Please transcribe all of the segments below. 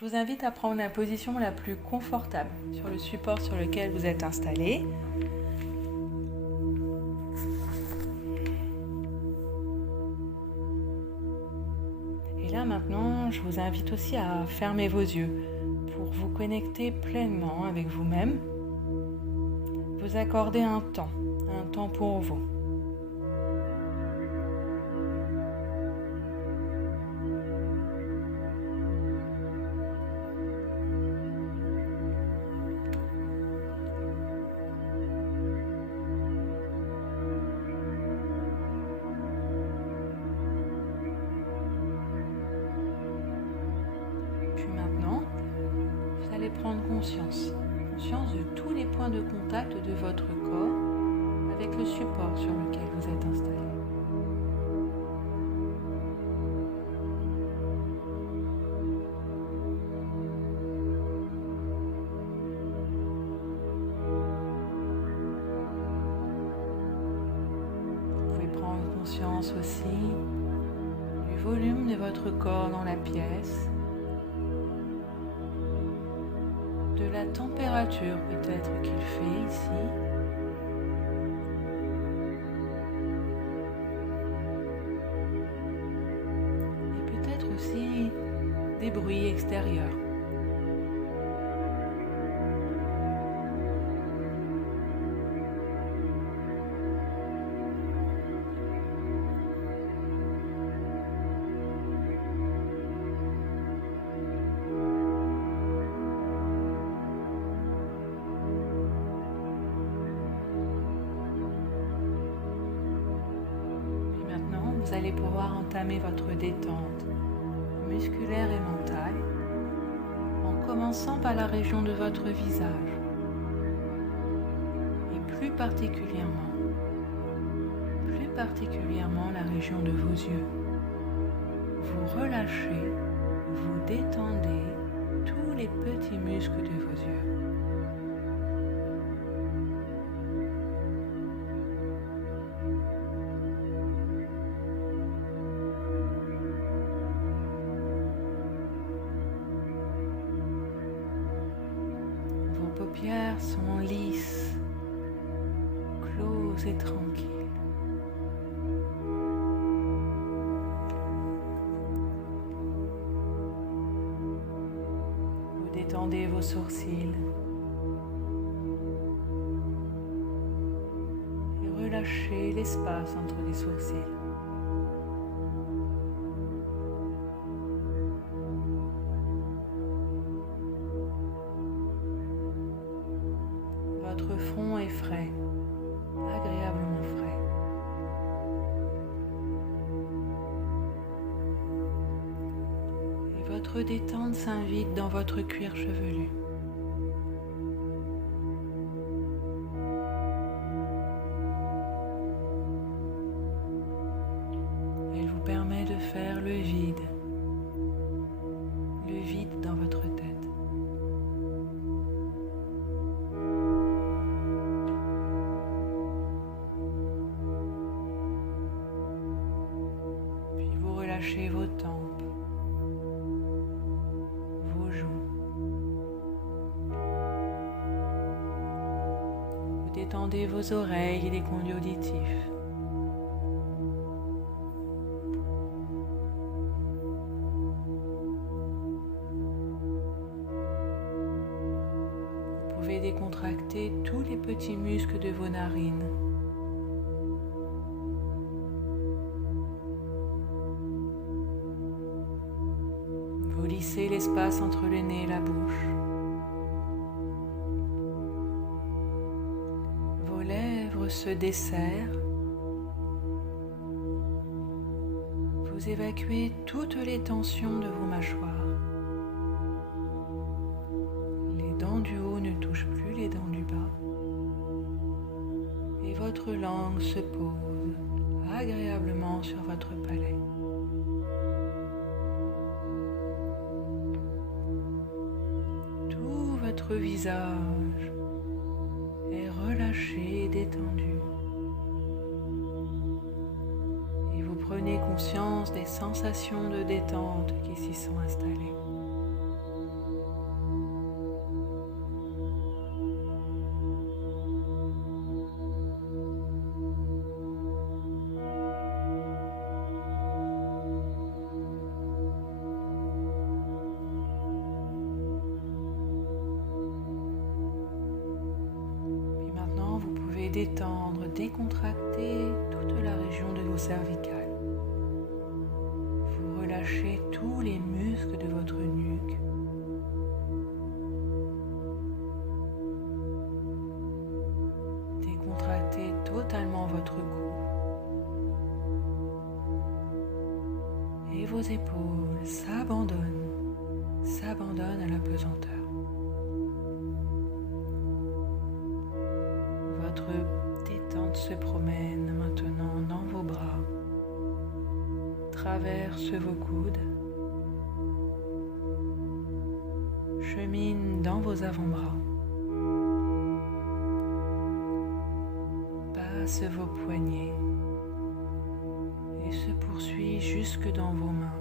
Je vous invite à prendre la position la plus confortable sur le support sur lequel vous êtes installé. Et là maintenant, je vous invite aussi à fermer vos yeux pour vous connecter pleinement avec vous-même. Vous accorder un temps pour vous. Vous allez prendre conscience de tous les points de contact de votre corps avec le support sur lequel vous êtes installé. Vous pouvez prendre conscience aussi du volume de votre corps dans la pièce, de la température peut-être qu'il fait ici. Et peut-être aussi des bruits extérieurs. Vous allez pouvoir entamer votre détente musculaire et mentale en commençant par la région de votre visage et plus particulièrement la région de vos yeux. Vous relâchez, vous détendez tous les petits muscles de vos yeux. Vos paupières sont lisses, closes et tranquilles. Vous détendez vos sourcils et relâchez l'espace entre les sourcils. Votre front est frais, agréablement frais. Et votre détente s'invite dans votre cuir chevelu. Elle vous permet de faire le vide dans votre tête. Relâchez vos tempes, vos joues. Vous détendez vos oreilles et les conduits auditifs. Vous pouvez décontracter tous les petits muscles de vos narines. Vous lissez l'espace entre le nez et la bouche. Vos lèvres se desserrent. Vous évacuez toutes les tensions de vos mâchoires. Les dents du haut ne touchent plus les dents du bas. Et votre langue se pose agréablement sur votre palais. Votre visage est relâché et détendu. Et vous prenez conscience des sensations de détente qui s'y sont installées. pouvez détendre, décontracter toute la région de vos cervicales. Vous relâchez tous les muscles de votre nuque. Décontractez totalement votre cou. Et vos épaules s'abandonnent à la pesanteur. Votre détente se promène maintenant dans vos bras, traverse vos coudes, chemine dans vos avant-bras, passe vos poignets et se poursuit jusque dans vos mains,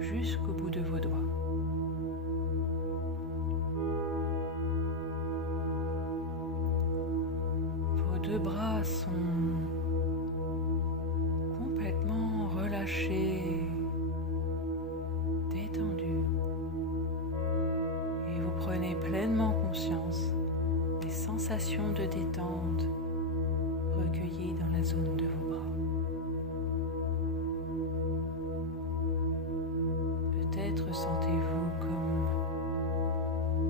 jusqu'au bout de vos doigts. Vos deux bras sont complètement relâchés, détendus, et vous prenez pleinement conscience des sensations de détente recueillies dans la zone de vos bras. Peut-être sentez-vous comme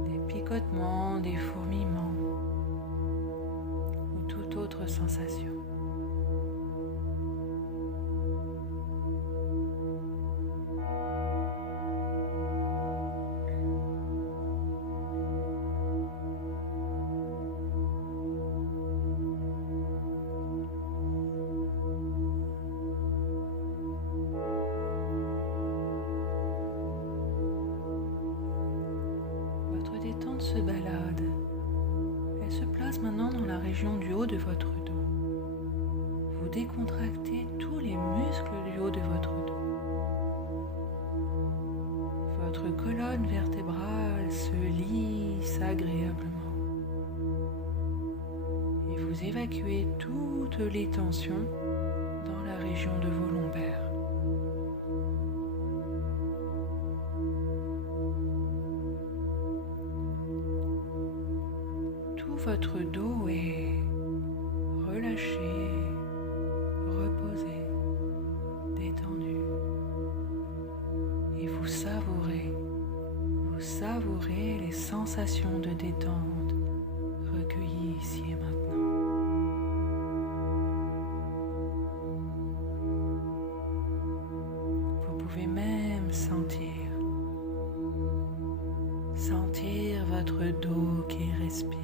des picotements, des fourmillements ou toute autre sensation. Votre détente se balade. Elle se place maintenant dans la région du haut de votre dos. Vous décontractez tous les muscles du haut de votre dos. Votre colonne vertébrale se lisse agréablement. Et vous évacuez toutes les tensions dans la région de vos lombaires. Tout votre dos est relâché, reposé, détendu. Et vous savourez les sensations de détente recueillies ici et maintenant. Vous pouvez même sentir votre dos qui respire.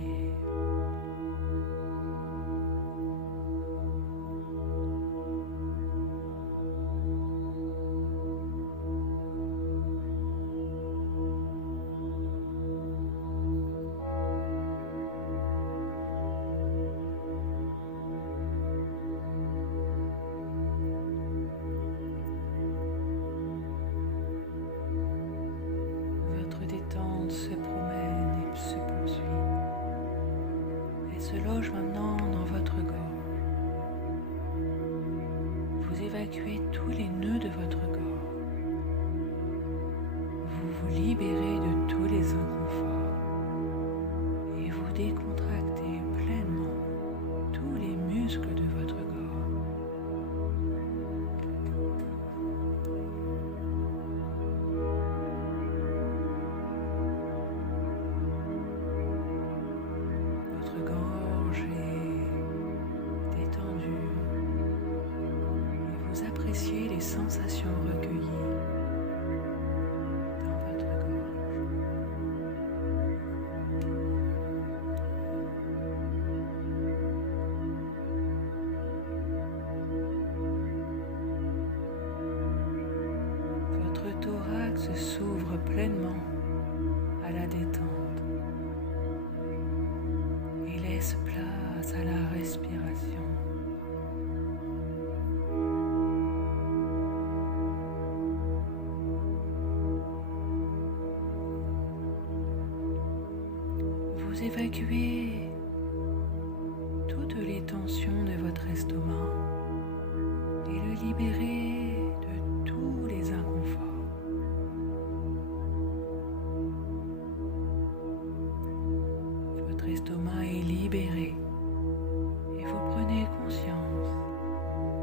Se promène et se poursuit. Elle se loge maintenant dans votre gorge. Vous évacuez tous les nœuds de votre gorge. Vous vous libérez de tous les inconforts et vous décontractez pleinement tous les muscles de votre gorge. Votre gorge est détendue et vous appréciez les sensations recueillies dans votre gorge. Votre thorax s'ouvre pleinement à la détente. Laisse place à la respiration. Vous évacuez toutes les tensions de votre estomac et le libérez de tous les inconforts. Votre estomac est libéré prenez conscience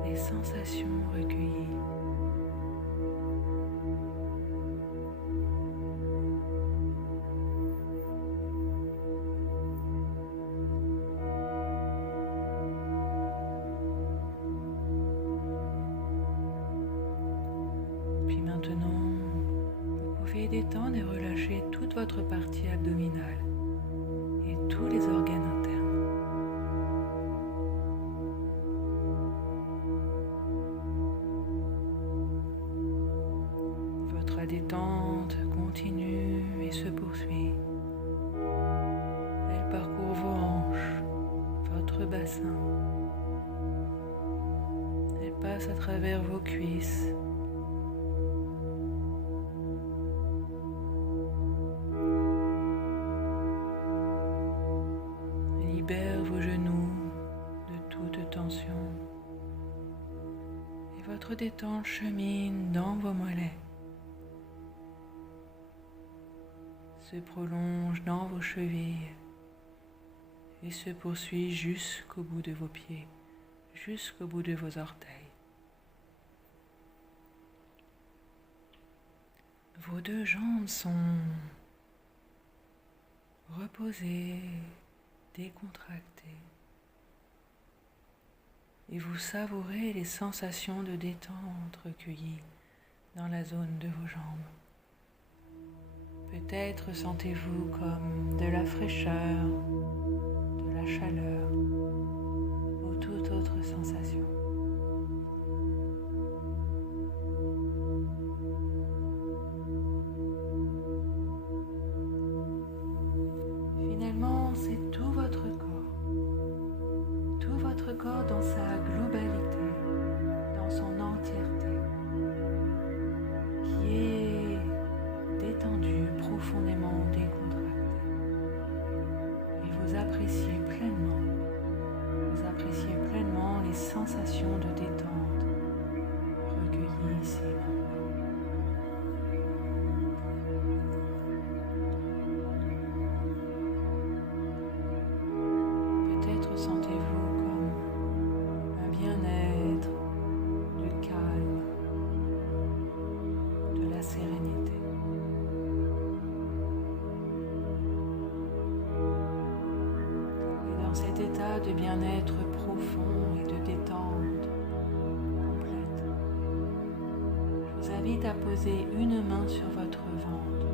des sensations recueillies. Puis maintenant, vous pouvez détendre et relâcher toute votre partie abdominale et tous les organes internes. Votre détente continue et se poursuit. Elle parcourt vos hanches, votre bassin. Elle passe à travers vos cuisses. Libère vos genoux de toute tension. Et votre détente chemine dans vos mollets, se prolonge dans vos chevilles et se poursuit jusqu'au bout de vos pieds, jusqu'au bout de vos orteils. Vos deux jambes sont reposées, décontractées, et vous savourez les sensations de détente recueillies dans la zone de vos jambes. Peut-être sentez-vous comme de la fraîcheur, de la chaleur ou toute autre sensation. Finalement, c'est tout votre corps dans sa globalité, dans son entièreté, qui est détendu, profondément décontracté. Et vous appréciez pleinement les sensations de détente recueillies ici maintenant. Peut-être sentez-vous comme un bien-être, du calme, de la sérénité. Et dans cet état de bien-être profond et de détente complète, je vous invite à poser une main sur votre ventre.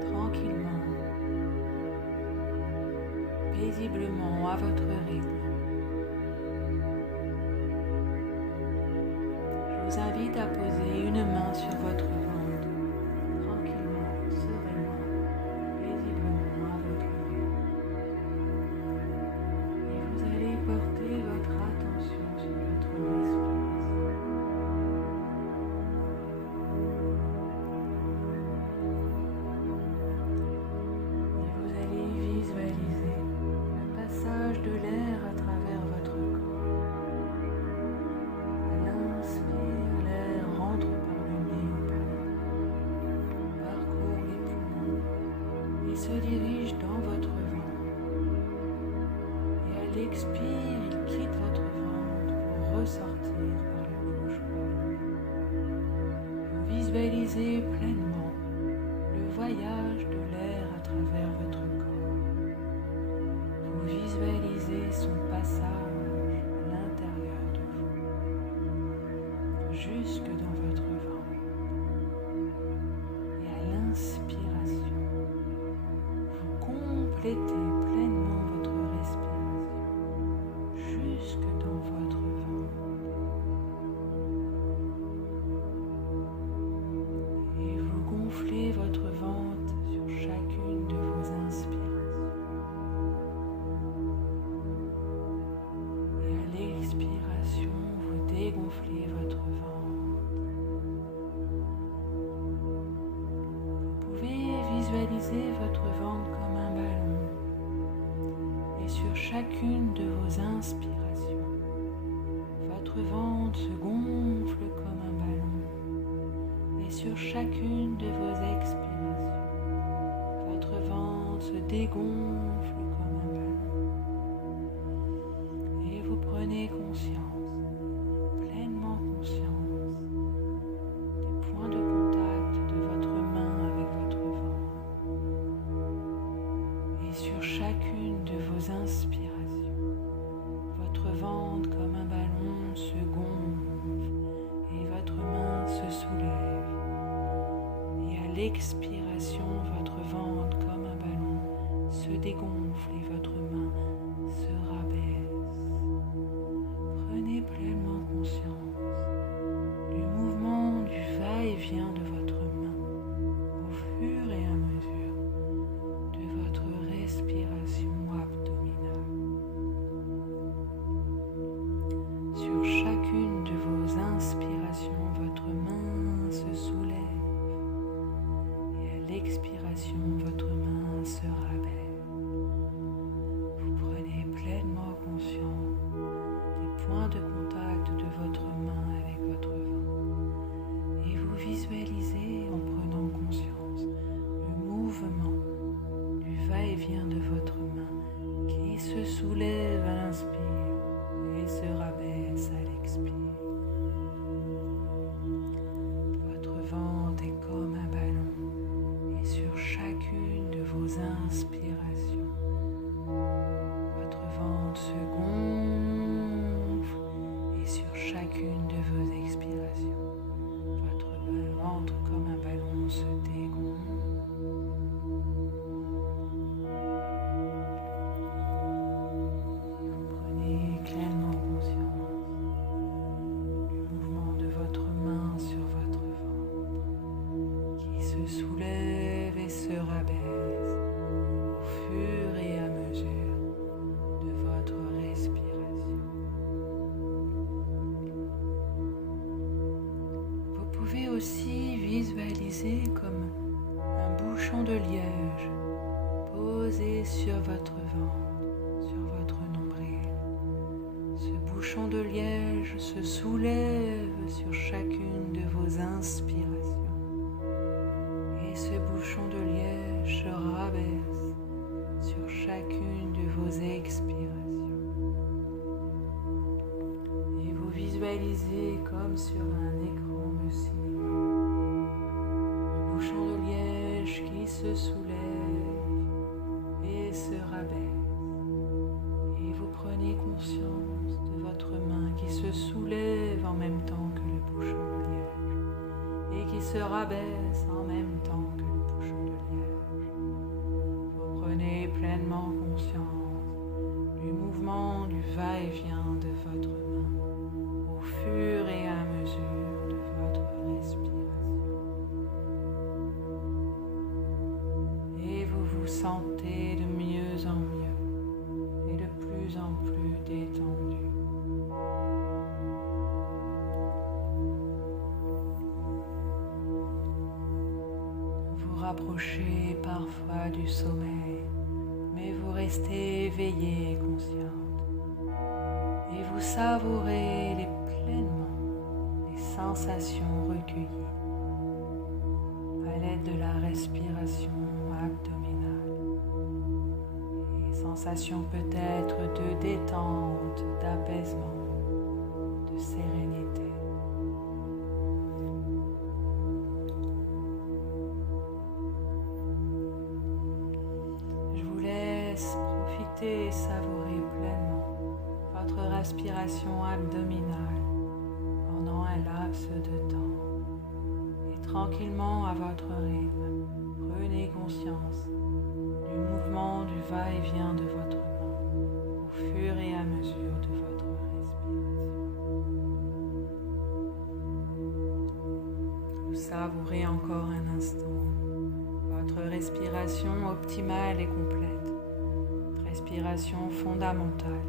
Tranquillement, paisiblement, à votre rythme. Je vous invite à poser une main sur votre ventre, tranquillement, sereinement, paisiblement, à votre rythme. Et vous allez porter votre attention sur votre respiration. Et vous allez visualiser le passage de l'air à travers votre corps. À l'inspire, l'air rentre par le nez ou par le nez, parcourt les poumons et se dirige dans votre ventre. Et à l'expire, il quitte votre ventre pour ressortir par la bouche. Vous visualisez pleinement le voyage de l'air à travers votre corps. Vous visualisez son passage à l'intérieur de vous, jusque dans votre ventre. Et à l'inspiration, vous complétez pleinement votre respiration, jusque dans votre ventre. Et vous gonflez votre ventre sur chacune de vos inspirations. Et à l'expiration, vous dégonflez votre ventre. Vous pouvez visualiser votre ventre comme un ballon. Et sur chacune de vos inspirations, votre ventre se gonfle comme un ballon. Et sur chacune de vos expirations, votre ventre dégonfle comme un ballon. Et vous prenez conscience, pleinement conscience, des points de contact de votre main avec votre ventre. Et sur chacune de vos inspirations, votre ventre comme un ballon se gonfle et votre main se soulève. Et à l'expiration, votre ventre comme un ballon se dégonfle et votre main se rabaisse. Prenez pleinement conscience du mouvement du va-et-vient de votre main au fur et à mesure de votre respiration abdominale. Sur chacune de vos inspirations, votre main se soulève et à l'expiration, votre main se rabaisse. Vous prenez pleinement conscience des points de contact de votre main avec votre ventre et vous visualisez en prenant conscience le mouvement du va-et-vient de votre main qui se soulève à l'inspire et se rabaisse à l'expire. Votre ventre est comme un ballon et sur chacune de vos inspirations, votre ventre se gonfle et sur chacune de vos expirations, votre ventre comme un ballon se dégonfle. Vous prenez pleinement conscience du mouvement de votre main sur votre ventre qui se soulève et se rabaisse au fur et à mesure de votre respiration. Vous pouvez aussi visualiser comme un bouchon de liège posé sur votre ventre, sur votre nombril. Ce bouchon de liège se soulève sur chacune de vos inspirations et ce bouchon de liège se rabaisse sur chacune de vos expirations. Et vous visualisez comme sur un écran de cinéma le bouchon de liège qui se soulève et se rabaisse. Et vous prenez conscience de votre main qui se soulève en même temps que le bouchon de liège et qui se rabaisse en même temps que le bouchon de liège. Vous prenez pleinement conscience du mouvement du va-et-vient de votre main au fur et à mesure de votre respiration. Et vous vous sentez de mieux en mieux et de plus en plus détendu. Vous rapprochez parfois du sommeil, mais vous restez éveillé et consciente. Et vous savourez pleinement les sensations recueillies à l'aide de la respiration abdominale. Les sensations peut-être de détente, d'apaisement, de sérénité. Je vous laisse profiter et savourer pleinement votre respiration abdominale pendant un laps de temps. Et tranquillement à votre rythme, prenez conscience du mouvement du va-et-vient de votre main au fur et à mesure de votre respiration. Vous savourez encore un instant votre respiration optimale et complète, respiration fondamentale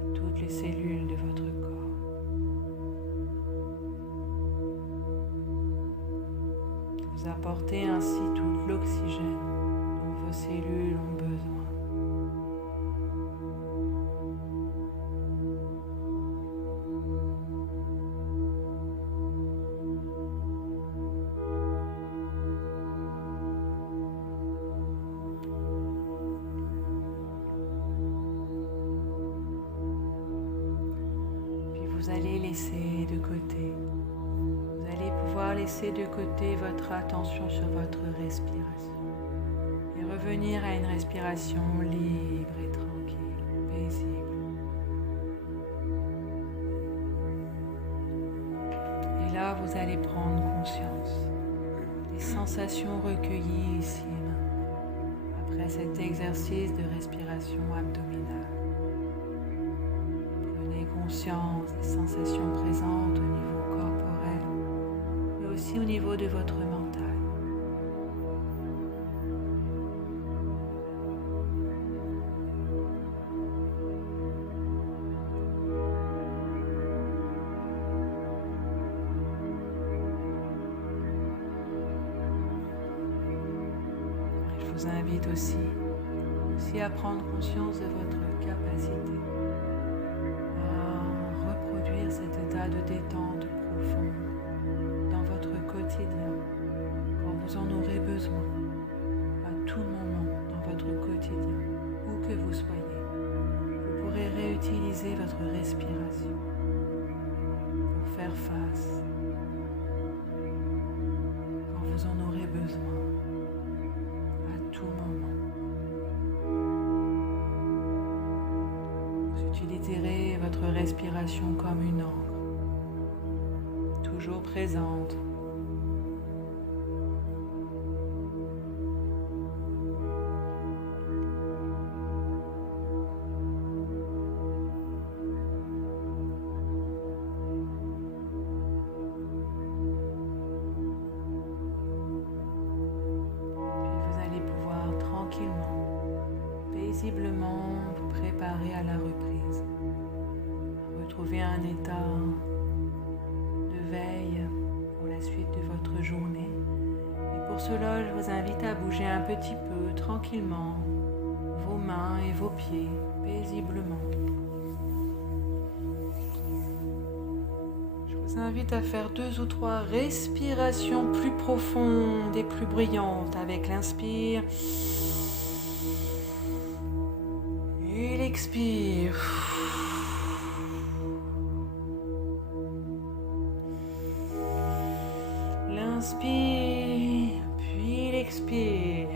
à toutes les cellules de votre corps. Vous apportez ainsi tout l'oxygène dont vos cellules ont besoin. laisser de côté. Vous allez pouvoir laisser de côté votre attention sur votre respiration et revenir à une respiration libre et tranquille, paisible. Et là, vous allez prendre conscience des sensations recueillies ici et maintenant, après cet exercice de respiration abdominale. Prenez conscience des sensations présentes au niveau corporel, mais aussi au niveau de votre mental. Je vous invite aussi à prendre conscience de votre capacité à reproduire cet état de détente profonde dans votre quotidien quand vous en aurez besoin, à tout moment dans votre quotidien, où que vous soyez. Vous pourrez réutiliser votre respiration pour faire face quand vous en aurez besoin. Tout moment. Vous utiliserez votre respiration comme une encre, toujours présente. Paisiblement vous préparer à la reprise, retrouver un état de veille pour la suite de votre journée. Et pour cela, je vous invite à bouger un petit peu tranquillement vos mains et vos pieds paisiblement. Je vous invite à faire 2 ou 3 respirations plus profondes et plus brillantes avec l'inspire. Et l'expire. L'inspire, puis l'expire.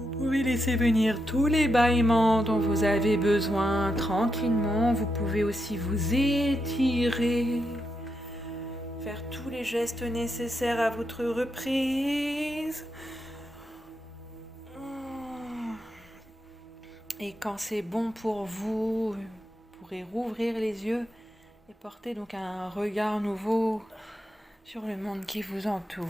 Vous pouvez laisser venir tous les bâillements dont vous avez besoin tranquillement. Vous pouvez aussi vous étirer. Faire tous les gestes nécessaires à votre reprise. Et quand c'est bon pour vous, vous pourrez rouvrir les yeux et porter donc un regard nouveau sur le monde qui vous entoure.